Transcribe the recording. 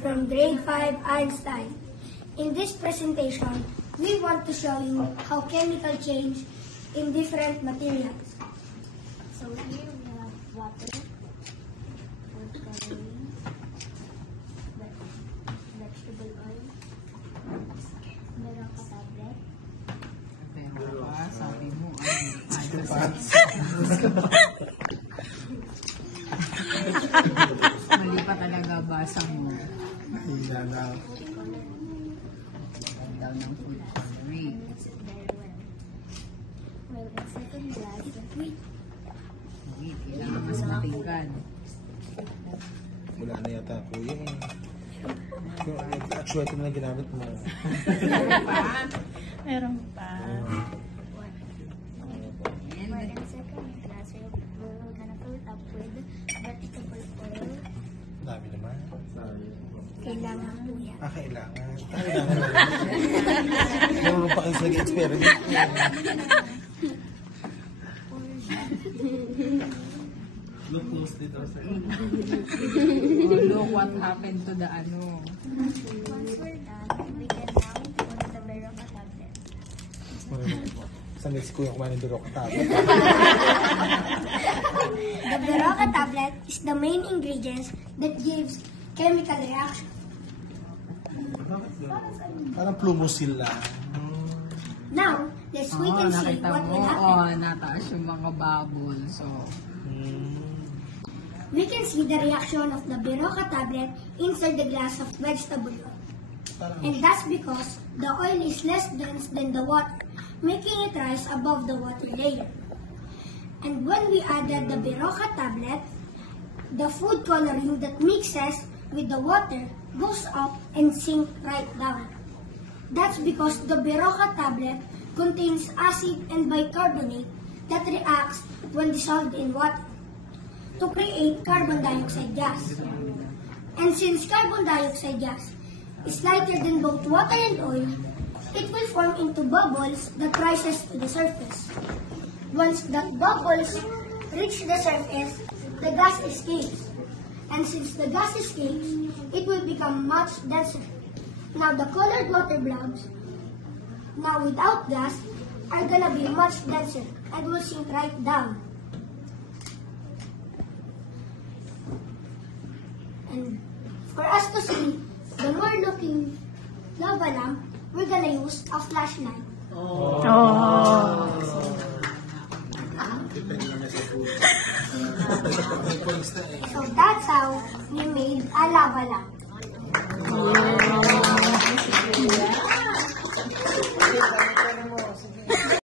from grade 5 Einstein. In this presentation, we want to show you how chemical change in different materials. So here we have water, food coloring, vegetable oil, Berocca tablet. Pero sabi mo, mali pa talaga basa mo. Daw ng food coloring. Well, in second class, Wait, kailangan mas matingkad. Wala na yata kuya eh. Actually, ito na ginamit mo. Meron pa. well, in second class, we're gonna fill it up with vegetable oil. Dami naman. Kailangan po yan. Kailangan. Kailangan naman. Marunong pa kayo sa nag-experiment. Look closely daw sir. Oh, look what happened to the ano. Once we're done, we can now put the Berocca tablet. Sa next ko yung kumain ng Berocca tablet. The Berocca tablet is the main ingredient that gives chemical reaction. Parang plumosil lang. Now, let's wait and see Nakita what mo, will happen. nataas yung mga bubbles. So, We can see the reaction of the Berocca tablet inside the glass of vegetable oil. And that's because the oil is less dense than the water, making it rise above the water layer. And when we added the Berocca tablet, the food coloring that mixes with the water goes up and sinks right down. That's because the Berocca tablet contains acid and bicarbonate that reacts when dissolved in water to create carbon dioxide gas. And since carbon dioxide gas is lighter than both water and oil, it will form into bubbles that rises to the surface. Once that bubbles reach the surface, the gas escapes. And since the gas escapes, it will become much denser. Now the colored water blobs, now without gas, are gonna be much denser and will sink right down. And for us to see the more looking lava lamp, we're gonna use a flashlight. So that's how we made a lava lamp.